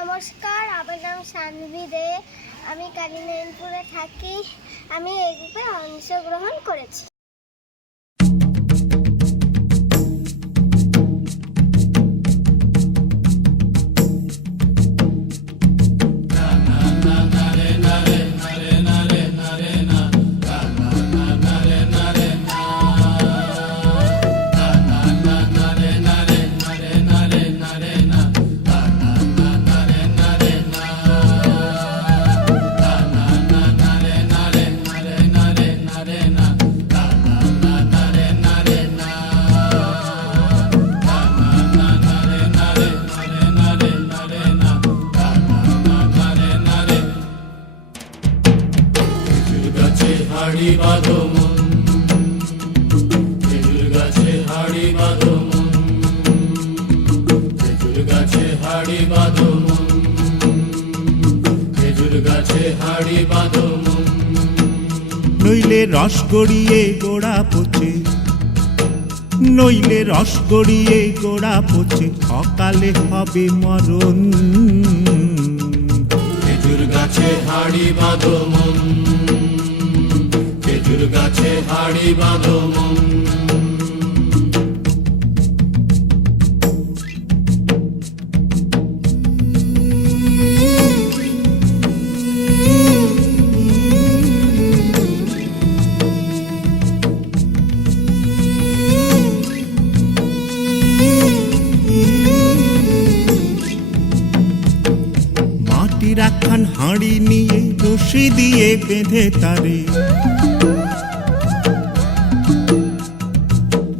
নমস্কার, আমার নাম সানভি দে। আমি কালিনারায়ণপুরে থাকি। আমি এই গ্রুপে অংশগ্রহণ করেছি। হাড়ি বাঁধো মন, খেজুর গাছে হাড়ি বাঁধো মন, খেজুর গাছে হাড়ি বাঁধো মন, খেজুর গাছে হাড়ি বাঁধো মন। নইলে রস গড়িয়ে গোড়া পচে, নইলে রস গড়িয়ে গোড়া পচে, অকালে হবে মরণ। খেজুর গাছে হাড়ি বাঁধো মন, খেজুর গাছে হাড়ি বাঁধো মন। মাটির একখান হাঁড়ি নিয়ে রশি দিয়ে বেঁধে তারে,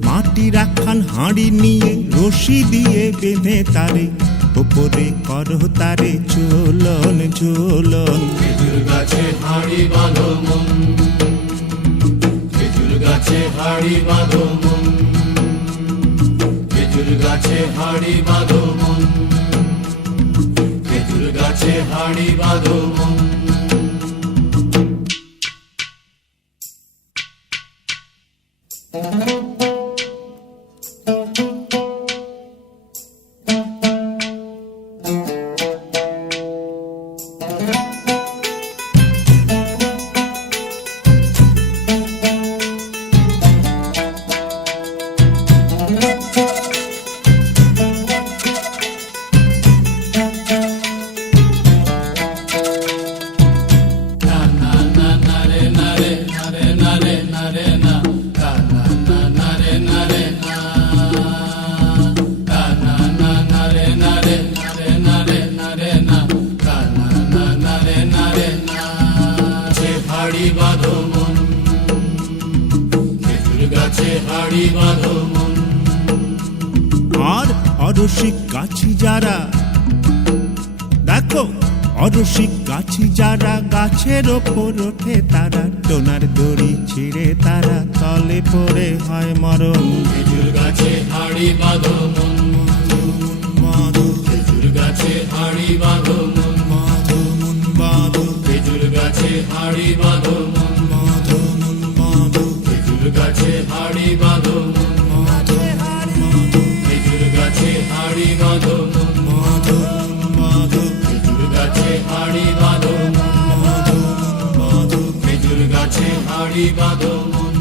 মাটির একখান হাঁড়ি নিয়ে রশি দিয়ে বেঁধে তারে, ওপরে করো তারে ঝোলন ঝোলন। খেজুর গাছে হাড়ি বাঁধো মন, খেজুর গাছে হাড়ি বাঁধো মন, খেজুর গাছে হাড়ি বাঁধো মন, খেজুর গাছে হাড়ি বাঁধো মন। হাড়ি বাঁধো মন, খেজুর গাছে হাড়ি বাঁধো মন। আর অরসিক গাছি যারা, দেখো অরসিক গাছি যারা, গাছের ওপর ওঠে তারা, টোনার দড়ি ছিঁড়ে তারা তলে পড়ে হয় মরণ। খেজুর গাছে হাড়ি বাঁধো মন, খেজুর গাছে হাড়ি বাঁধো মন, খেজুর গাছে হাড়ি বাঁধো মন, খেজুর গাছে হাড়ি বাঁধো মন, খেজুর গাছে হাড়ি বাঁধো মন, খেজুর গাছে হাড়ি বাঁধো মন, খেজুর গাছে হাড়ি বাঁধো মন।